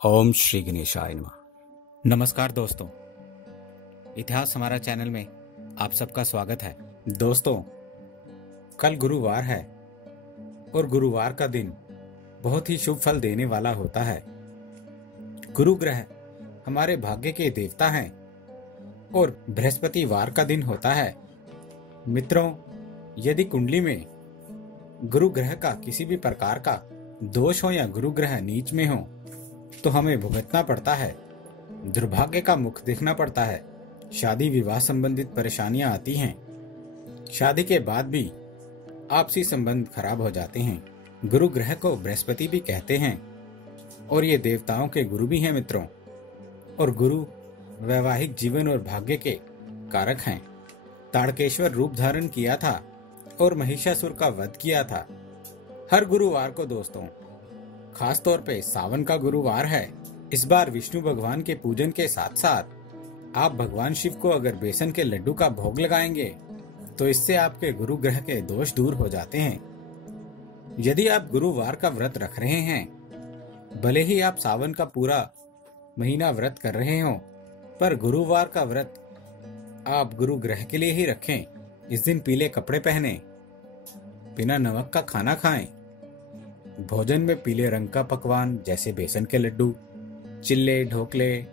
ओम श्री गणेशाय नमः। नमस्कार दोस्तों, इतिहास हमारा चैनल में आप सबका स्वागत है। दोस्तों, कल गुरुवार है और गुरुवार का दिन बहुत ही शुभ फल देने वाला होता है। गुरु ग्रह हमारे भाग्य के देवता हैं और बृहस्पतिवार का दिन होता है। मित्रों, यदि कुंडली में गुरु ग्रह का किसी भी प्रकार का दोष हो या गुरु ग्रह नीच में हो तो हमें भुगतना पड़ता है, दुर्भाग्य का मुख देखना पड़ता है, शादी विवाह संबंधित परेशानियां आती हैं, शादी के बाद भी आपसी संबंध खराब हो जाते हैं। गुरु ग्रह को बृहस्पति भी कहते हैं और ये देवताओं के गुरु भी हैं मित्रों। और गुरु वैवाहिक जीवन और भाग्य के कारक हैं। ताड़केश्वर रूप धारण किया था और महिषासुर का वध किया था। हर गुरुवार को दोस्तों, खास तौर पे सावन का गुरुवार है, इस बार विष्णु भगवान के पूजन के साथ साथ आप भगवान शिव को अगर बेसन के लड्डू का भोग लगाएंगे तो इससे आपके गुरु ग्रह के दोष दूर हो जाते हैं। यदि आप गुरुवार का व्रत रख रहे हैं, भले ही आप सावन का पूरा महीना व्रत कर रहे हो, पर गुरुवार का व्रत आप गुरु ग्रह के लिए ही रखें। इस दिन पीले कपड़े पहने, बिना नमक का खाना खाएं, भोजन में पीले रंग का पकवान जैसे बेसन के लड्डू, चिल्ले, ढोकले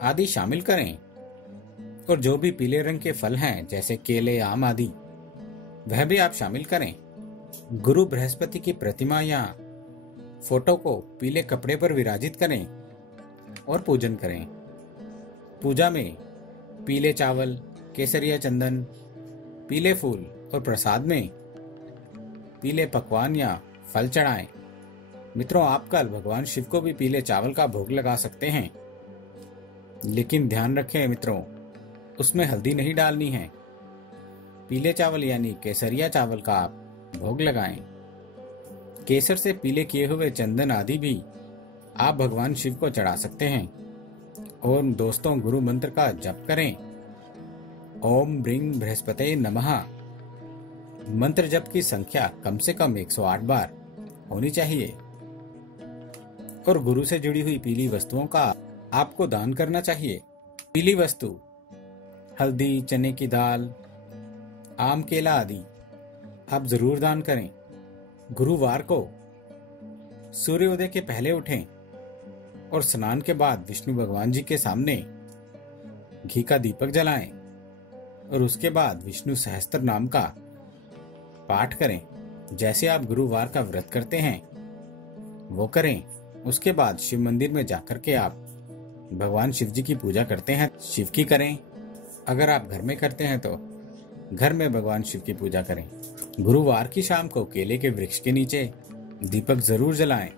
आदि शामिल करें और जो भी पीले रंग के फल हैं जैसे केले, आम आदि, वह भी आप शामिल करें। गुरु बृहस्पति की प्रतिमा या फोटो को पीले कपड़े पर विराजित करें और पूजन करें। पूजा में पीले चावल, केसरिया चंदन, पीले फूल और प्रसाद में पीले पकवान या फल चढ़ाएं। मित्रों, आप कल भगवान शिव को भी पीले चावल का भोग लगा सकते हैं, लेकिन ध्यान रखें मित्रों, उसमें हल्दी नहीं डालनी है। पीले चावल यानी केसरिया चावल का आप भोग लगाएं। केसर से पीले किए हुए चंदन आदि भी आप भगवान शिव को चढ़ा सकते हैं। और दोस्तों, गुरु मंत्र का जप करें, ओम ब्रीं बृहस्पते नमः। मंत्र जप की संख्या कम से कम 108 बार होनी चाहिए। और गुरु से जुड़ी हुई पीली वस्तुओं का आपको दान करना चाहिए। पीली वस्तु हल्दी, चने की दाल, आम, केला आदि आप जरूर दान करें। गुरुवार को सूर्योदय के पहले उठें और स्नान के बाद विष्णु भगवान जी के सामने घी का दीपक जलाएं और उसके बाद विष्णु सहस्त्र नाम का पाठ करें। जैसे आप गुरुवार का व्रत करते हैं वो करें। उसके बाद शिव मंदिर में जाकर के आप भगवान शिव जी की पूजा करते हैं, शिव की करें। अगर आप घर में करते हैं तो घर में भगवान शिव की पूजा करें। गुरुवार की शाम को केले के वृक्ष के नीचे दीपक जरूर जलाएं,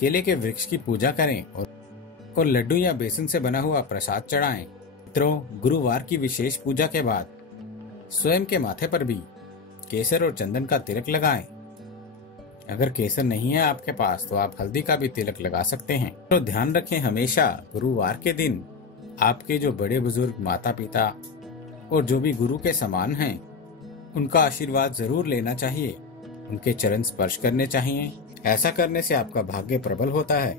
केले के वृक्ष की पूजा करें और लड्डू या बेसन से बना हुआ प्रसाद चढ़ाएं। मित्रों, गुरुवार की विशेष पूजा के बाद स्वयं के माथे पर भी केसर और चंदन का तिलक लगाएं। अगर केसर नहीं है आपके पास तो आप हल्दी का भी तिलक लगा सकते हैं। तो ध्यान रखें, हमेशा गुरुवार के दिन आपके जो बड़े बुजुर्ग, माता पिता और जो भी गुरु के समान हैं, उनका आशीर्वाद जरूर लेना चाहिए, उनके चरण स्पर्श करने चाहिए। ऐसा करने से आपका भाग्य प्रबल होता है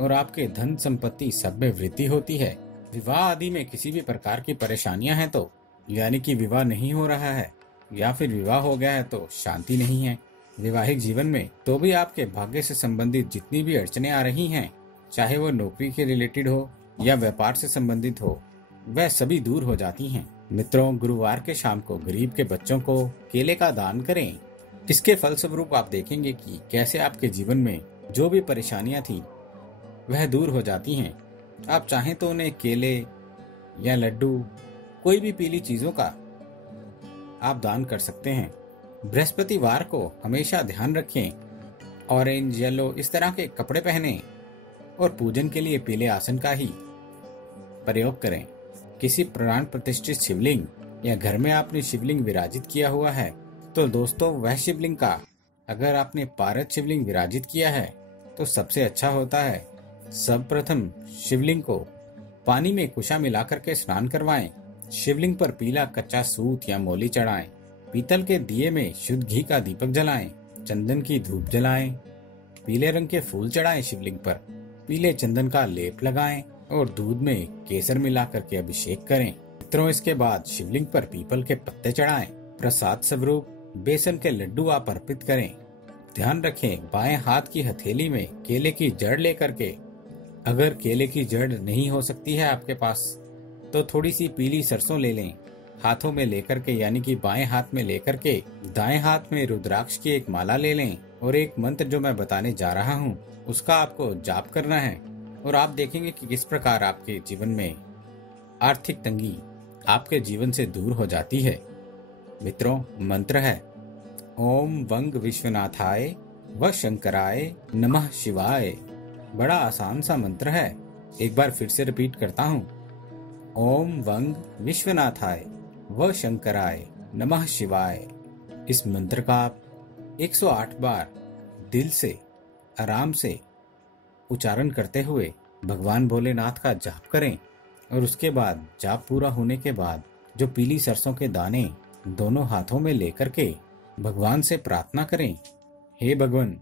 और आपके धन संपत्ति सब में वृद्धि होती है। विवाह आदि में किसी भी प्रकार की परेशानियां हैं तो, यानी कि विवाह नहीं हो रहा है या फिर विवाह हो गया है तो शांति नहीं है वैवाहिक जीवन में, तो भी आपके भाग्य से संबंधित जितनी भी अड़चने आ रही हैं, चाहे वो नौकरी के रिलेटेड हो या व्यापार से संबंधित हो, वह सभी दूर हो जाती हैं। मित्रों, गुरुवार के शाम को गरीब के बच्चों को केले का दान करें। इसके फलस्वरूप आप देखेंगे कि कैसे आपके जीवन में जो भी परेशानियां थी वह दूर हो जाती हैं। आप चाहें तो उन्हें केले या लड्डू, कोई भी पीली चीजों का आप दान कर सकते हैं। बृहस्पतिवार को हमेशा ध्यान रखें, ऑरेंज, येलो इस तरह के कपड़े पहने और पूजन के लिए पीले आसन का ही प्रयोग करें। किसी प्राण प्रतिष्ठित शिवलिंग या घर में आपने शिवलिंग विराजित किया हुआ है तो दोस्तों, वह शिवलिंग का अगर आपने पारद शिवलिंग विराजित किया है तो सबसे अच्छा होता है। सर्वप्रथम शिवलिंग को पानी में कुशा मिलाकर के स्नान करवाएं। शिवलिंग पर पीला कच्चा सूत या मोली चढ़ाएं। पीतल के दिए में शुद्ध घी का दीपक जलाएं। चंदन की धूप जलाएं। पीले रंग के फूल चढ़ाएं शिवलिंग पर। पीले चंदन का लेप लगाएं और दूध में केसर मिला करके अभिषेक करें। मित्रों, इसके बाद शिवलिंग पर पीपल के पत्ते चढ़ाएं। प्रसाद स्वरूप बेसन के लड्डू आप अर्पित करें। ध्यान रखें, बाएं हाथ की हथेली में केले की जड़ लेकर के, अगर केले की जड़ नहीं हो सकती है आपके पास तो थोड़ी सी पीली सरसों ले लें, हाथों में लेकर के, यानी कि बाएं हाथ में लेकर के दाएं हाथ में रुद्राक्ष की एक माला ले लें और एक मंत्र जो मैं बताने जा रहा हूँ उसका आपको जाप करना है और आप देखेंगे कि किस प्रकार आपके जीवन में आर्थिक तंगी आपके जीवन से दूर हो जाती है। मित्रों, मंत्र है ओम वंग विश्वनाथाय व शंकराय नमः शिवाय। बड़ा आसान सा मंत्र है, एक बार फिर से रिपीट करता हूँ। ओम वंग विश्वनाथाय व शंकराय नमः शिवाय। इस मंत्र का आप 108 बार दिल से आराम से उच्चारण करते हुए भगवान भोलेनाथ का जाप करें और उसके बाद जाप पूरा होने के बाद जो पीली सरसों के दाने दोनों हाथों में लेकर के भगवान से प्रार्थना करें, हे भगवान,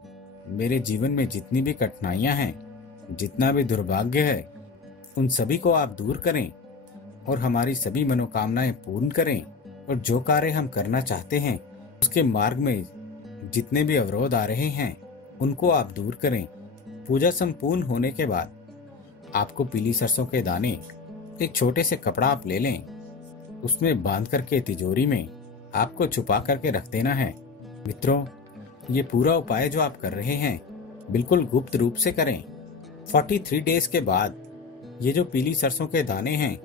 मेरे जीवन में जितनी भी कठिनाइयां हैं, जितना भी दुर्भाग्य है, उन सभी को आप दूर करें और हमारी सभी मनोकामनाएं पूर्ण करें और जो कार्य हम करना चाहते हैं उसके मार्ग में जितने भी अवरोध आ रहे हैं उनको आप दूर करें। पूजा संपूर्ण होने के बाद आपको पीली सरसों के दाने एक छोटे से कपड़ा आप ले लें, उसमें बांध करके तिजोरी में आपको छुपा करके रख देना है। मित्रों, ये पूरा उपाय जो आप कर रहे हैं बिल्कुल गुप्त रूप से करें। 43 डेज के बाद ये जो पीली सरसों के दाने हैं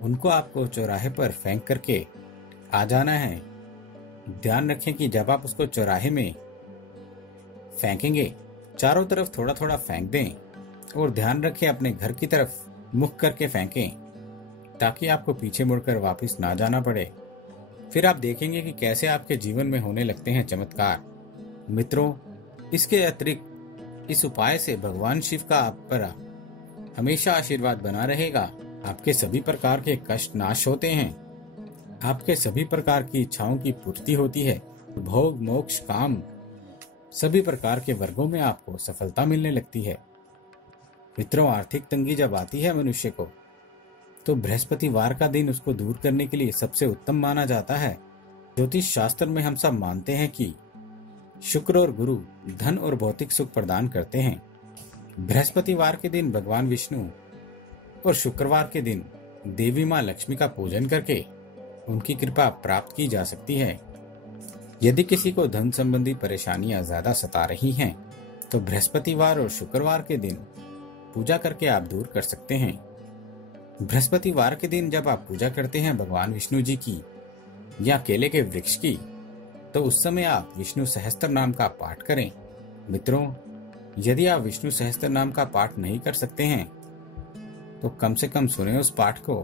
उनको आपको चौराहे पर फेंक करके आ जाना है। ध्यान रखें कि जब आप उसको चौराहे में फेंकेंगे चारों तरफ थोड़ा थोड़ा फेंक दें और ध्यान रखें अपने घर की तरफ मुख करके फेंकें ताकि आपको पीछे मुड़कर वापस ना जाना पड़े। फिर आप देखेंगे कि कैसे आपके जीवन में होने लगते हैं चमत्कार। मित्रों, इसके अतिरिक्त इस उपाय से भगवान शिव का आप पर हमेशा आशीर्वाद बना रहेगा। आपके सभी प्रकार के कष्ट नाश होते हैं, आपके सभी प्रकार की इच्छाओं की पूर्ति होती है, भोग मोक्ष काम सभी प्रकार के वर्गों में आपको सफलता मिलने लगती है। मित्रों, आर्थिक तंगी जब आती है मनुष्य को तो बृहस्पतिवार का दिन उसको दूर करने के लिए सबसे उत्तम माना जाता है। ज्योतिष शास्त्र में हम सब मानते हैं कि शुक्र और गुरु धन और भौतिक सुख प्रदान करते हैं। बृहस्पतिवार के दिन भगवान विष्णु और शुक्रवार के दिन देवी माँ लक्ष्मी का पूजन करके उनकी कृपा प्राप्त की जा सकती है। यदि किसी को धन संबंधी परेशानियां ज्यादा सता रही हैं, तो बृहस्पतिवार और शुक्रवार के दिन पूजा करके आप दूर कर सकते हैं। बृहस्पतिवार के दिन जब आप पूजा करते हैं भगवान विष्णु जी की या केले के वृक्ष की, तो उस समय आप विष्णु सहस्त्र नाम का पाठ करें। मित्रों, यदि आप विष्णु सहस्त्र नाम का पाठ नहीं कर सकते हैं तो कम से कम सुने उस पाठ को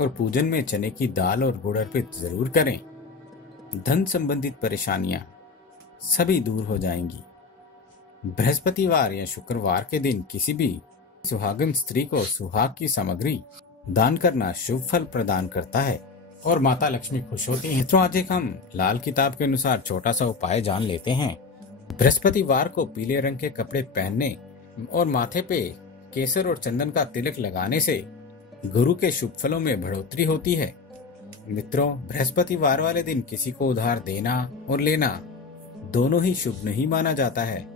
और पूजन में चने की दाल और गुड़ अर्पित जरूर करें। धन संबंधित परेशानियां सभी दूर हो जाएंगी। बृहस्पतिवार या शुक्रवार के दिन किसी भी सुहागन स्त्री को सुहाग की सामग्री दान करना शुभ फल प्रदान करता है और माता लक्ष्मी खुश होती हैं। मित्रों, आज एक हम लाल किताब के अनुसार छोटा सा उपाय जान लेते हैं। बृहस्पतिवार को पीले रंग के कपड़े पहनने और माथे पे केसर और चंदन का तिलक लगाने से गुरु के शुभ फलों में बढ़ोतरी होती है। मित्रों, बृहस्पतिवार वाले दिन किसी को उधार देना और लेना दोनों ही शुभ नहीं माना जाता है।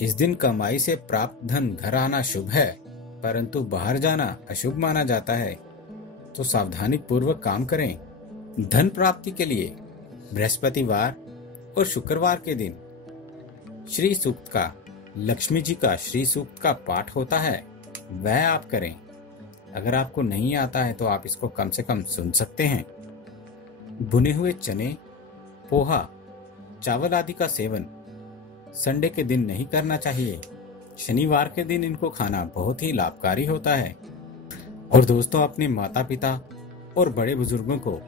इस दिन कमाई से प्राप्त धन घर आना शुभ है, परंतु बाहर जाना अशुभ माना जाता है, तो सावधानी पूर्वक काम करें। धन प्राप्ति के लिए बृहस्पतिवार और शुक्रवार के दिन श्री सूक्त का, लक्ष्मी जी का श्री सूक्त का पाठ होता है, वह आप करें। अगर आपको नहीं आता है तो आप इसको कम से कम सुन सकते हैं। भुने हुए चने, पोहा, चावल आदि का सेवन संडे के दिन नहीं करना चाहिए। शनिवार के दिन इनको खाना बहुत ही लाभकारी होता है। और दोस्तों, अपने माता पिता और बड़े बुजुर्गों को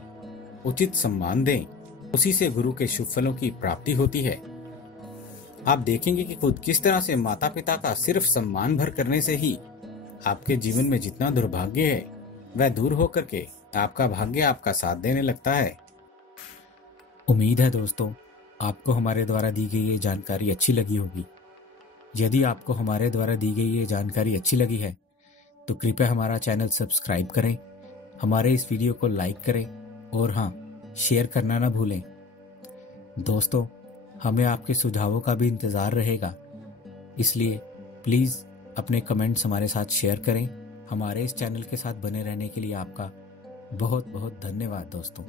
उचित सम्मान दें, उसी से गुरु के शुभ फलों की प्राप्ति होती है। आप देखेंगे कि खुद किस तरह से माता पिता का सिर्फ सम्मान भर करने से ही आपके जीवन में जितना दुर्भाग्य है वह दूर होकर के आपका भाग्य आपका साथ देने लगता है। उम्मीद है दोस्तों, आपको हमारे द्वारा दी गई ये जानकारी अच्छी लगी होगी। यदि आपको हमारे द्वारा दी गई ये जानकारी अच्छी लगी है तो कृपया हमारा चैनल सब्सक्राइब करें, हमारे इस वीडियो को लाइक करें और हाँ, शेयर करना ना भूलें। दोस्तों, हमें आपके सुझावों का भी इंतज़ार रहेगा, इसलिए प्लीज़ अपने कमेंट्स हमारे साथ शेयर करें। हमारे इस चैनल के साथ बने रहने के लिए आपका बहुत बहुत धन्यवाद दोस्तों।